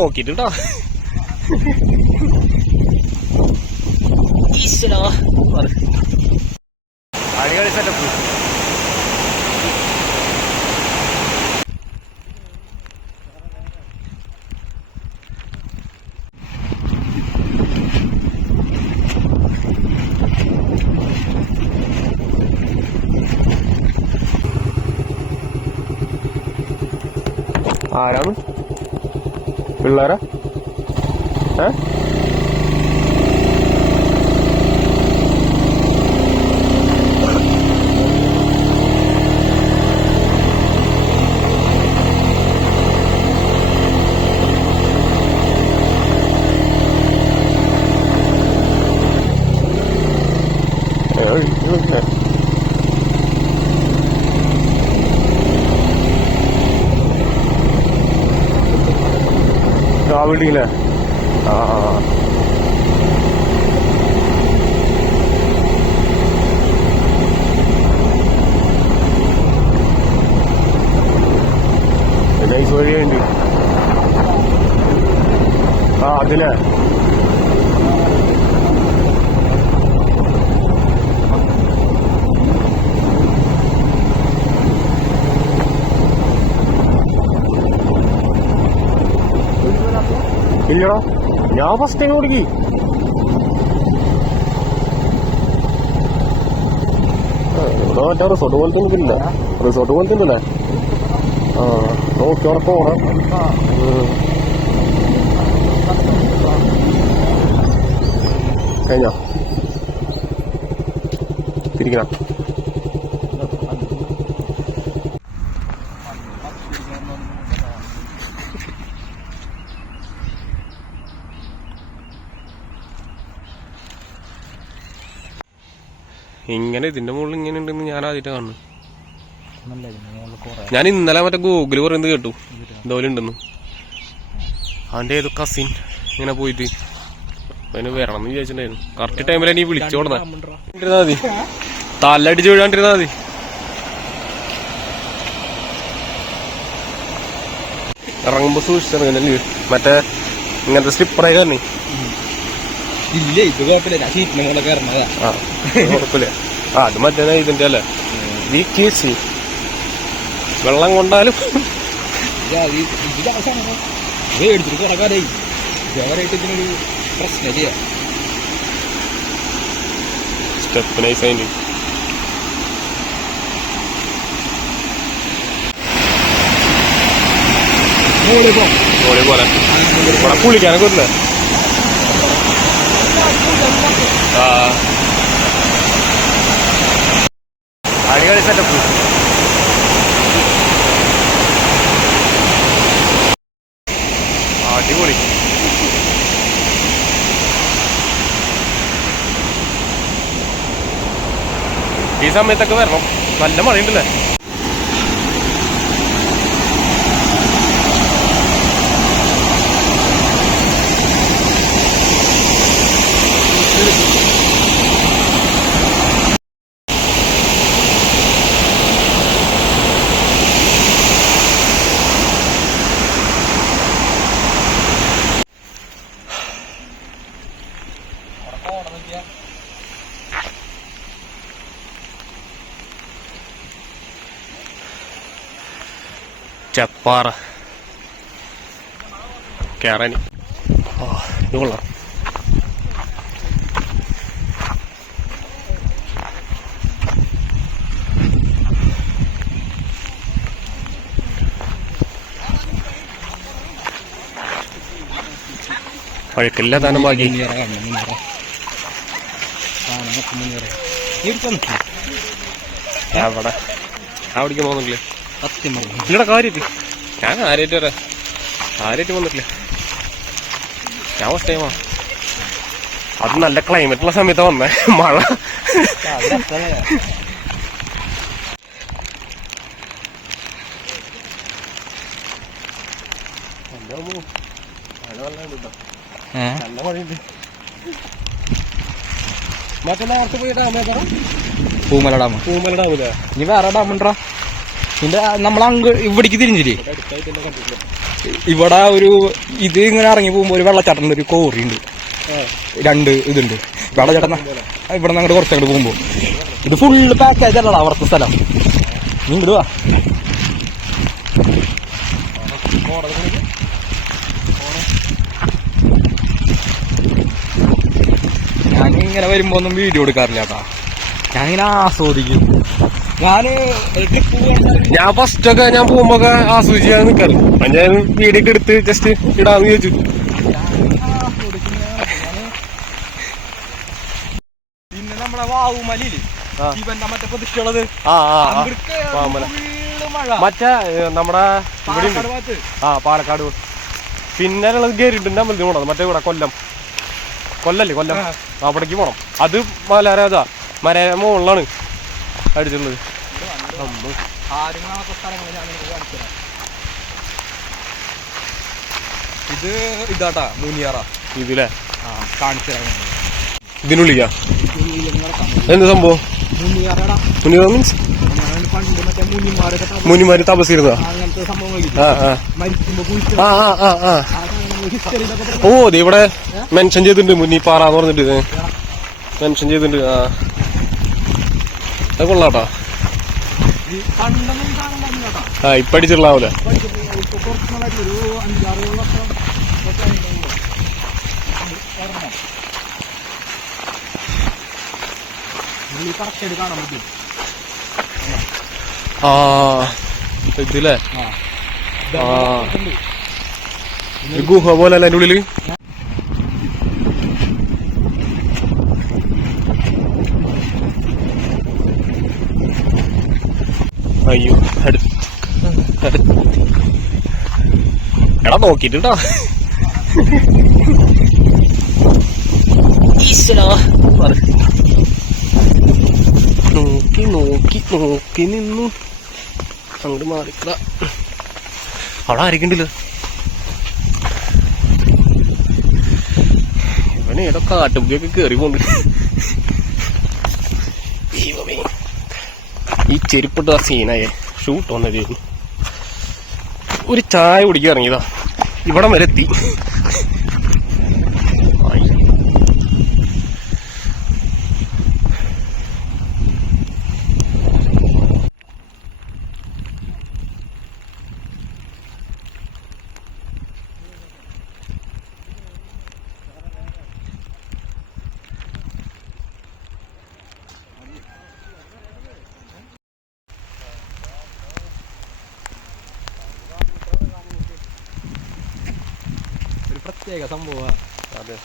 നോക്കിട്ടുണ്ടോ അടിപൊളി സെറ്റപ്പ്. ആരാണ് പിള്ളേരാ? ആ ബിൽഡിങ്ങിലെ നൈസ് വഴിയുണ്ട്. അതിലെ ഇല്ലടാ, ഞാൻ ഫസ്റ്റ് ടൈം ഓടിക്കി. ഇവിടെ മറ്റേ റിസോർട്ട് പോലത്തെ ഒന്നുമില്ല. റിസോർട്ട് പോലത്തെ ഉണ്ടല്ലേ? നോക്കി അവിടെ പോണം. കഴിഞ്ഞോ തിരിക്കണം. ഇങ്ങനെ ഇതിന്റെ മുകളിൽ ഇങ്ങനെ ഉണ്ടെന്ന് ഞാൻ ആദ്യമായിട്ട് കാണുന്നു. ഞാൻ ഇന്നലെ മറ്റേ ഗൂഗിള് പറയുന്നത് കേട്ടു ഇതുപോലെ ഉണ്ടെന്ന്. അവന്റെ ഏതോ കസിൻ ഇങ്ങനെ പോയിട്ട് അതിന് വരണം എന്ന് വിചാരിച്ചിട്ടുണ്ടായിരുന്നു. കറക്റ്റ് ടൈമിൽ നീ വിളിച്ചോടന്നാ മതി, തല്ലടിച്ച് വീഴാണ്ടിരുന്നാ മതി. ഇറങ്ങുമ്പോ സൂക്ഷിച്ചിറങ്ങല്ലേ, മറ്റേ ഇങ്ങനത്തെ സ്ലിപ്പറായി കാരണം. ഇല്ല, ഇത് കുഴപ്പമില്ല. ഞാൻ ഷീറ്റിന്റെ മുകളിലൊക്കെ ഇറങ്ങുന്നതാ. കുഴപ്പമില്ല. അത് മറ്റേ ഇതിന്റെ അല്ലേ വീക്കേസി വെള്ളം കൊണ്ടാലും മേടിച്ചിട്ട് കുറെ കാലായി. ഇതേവരായിട്ട് ഇതിനൊരു പ്രശ്നമില്ല. സ്റ്റെപ്പ് നൈസ് അതിന്റെ പോലെ ഇവിടെ കുളിക്കാനൊക്കെ വരില്ലേ? അടിപൊളി സെറ്റപ്പ്. അടിപൊളി. ഈ സമയത്തൊക്കെ വരണം, നല്ല മഴയുണ്ടല്ലേ. ചപ്പാറ കേറാൻ ഇത് കൊള്ളാം. പഴക്കില്ല താനും ബാക്കി. അവിടെ അവിടേക്ക് പോകുന്നില്ലേ? നിങ്ങളുടെ കാര്യത്തിൽ ഞാൻ ആരായിട്ട് വന്നിട്ടില്ല. ഞാൻ ഫസ്റ്റ് ടൈമാ. അത് നല്ല ക്ലൈമറ്റുള്ള സമയത്താ വന്നേ. മഴ നല്ല മഴയുണ്ട്. മറ്റേ നേരത്തെ പോയി ഡാമേതാ? പൂമല ഡാമില്ല. ഇനി വേറെ ഡാമുണ്ടോ? ഇതിന്റെ നമ്മളങ്ങ് ഇവിടേക്ക് തിരിഞ്ഞില്ലേ? ഇവിടെ ഒരു ഇത് ഇങ്ങനെ ഇറങ്ങി പോകുമ്പോ ഒരു വെള്ളച്ചാട്ടം ഒരു കോറി ഉണ്ട്, 2 ഇതുണ്ട് വെള്ളച്ചാട്ടം. ഇവിടെ നിന്ന് അങ്ങോട്ട് കുറച്ചങ്ങോട്ട് പോകുമ്പോ ഇത് ഫുള്ള് പാക്കേജ് അല്ലടാ അവിടുത്തെ സ്ഥലം. നീ ഇടുവാ ഞാനിങ്ങനെ വരുമ്പോ ഒന്നും വീഡിയോ എടുക്കാറില്ല കേട്ടാ, ഞാനിങ്ങനെ ആസ്വദിക്കും. ഞാൻ ഫസ്റ്റൊക്കെ ഞാൻ പോകുമ്പോ ആസ്വദിച്ചാൽ നിൽക്കാറ്. ഞാൻ വീഡിയോ ഒക്കെ എടുത്ത് ജസ്റ്റ് ഇടാന്ന് ചോദിച്ചു. പിന്നെ നമ്മളെ വാവുമലയില് ശിവന്റെ മറ്റേ പ്രതിഷ്ഠയുള്ളത്, മറ്റേ നമ്മുടെ പാലക്കാട്. പിന്നെ ഉള്ളത് ഗരുഡിന്റെ അമ്പലത്തിൽ പോണം, മറ്റേ ഇവിടെ കൊല്ലല്ലേ അവിടേക്ക് പോണം. അത് മലരാജ മര മുകളിലാണ് അടിച്ചുള്ളത്. ഇത് ഇതാട്ടാ മുനിയറ. ഇതില്ലേ കാണിച്ചു ഇതിനുള്ളിക്കാ എന്ത് സംഭവം? മുനിയറ മീൻസ് മുനിമാര് തപസ്സിരുന്നതാ. ഓ ഇത് ഇവിടെ മെൻഷൻ ചെയ്തിട്ടുണ്ട്, മുന്നിപ്പാറന്ന് പറഞ്ഞിട്ട് മെൻഷൻ ചെയ്തിട്ടുണ്ട്. അത് കൊള്ളാട്ടാ. ഇപ്പൊ അടിച്ചിട്ടുള്ളാവൂല. ഇതില്ലേ ഗുഹ പോലെ അല്ല അതിന്റെ ഉള്ളില്. അയ്യോ എടാ നോക്കിട്ടാ നോക്കി നിന്നു അങ്ങോട്ട് മാറിക്ക. അവിടെ ആയിരിക്കണ്ടല്ലോ. ഇവനെ ഏടോ കാട്ടുപുലിയൊക്കെ കേറി പോണ്ട്. ഈ ചെരുപ്പിട്ട് ആ സീനായേ ഷൂട്ട് വന്നത്. ഒരു ചായ കുടിക്കാൻ ഇറങ്ങിയതാ, ഇവിടം വരെ എത്തി. പ്രത്യേക സംഭവം. അതെ.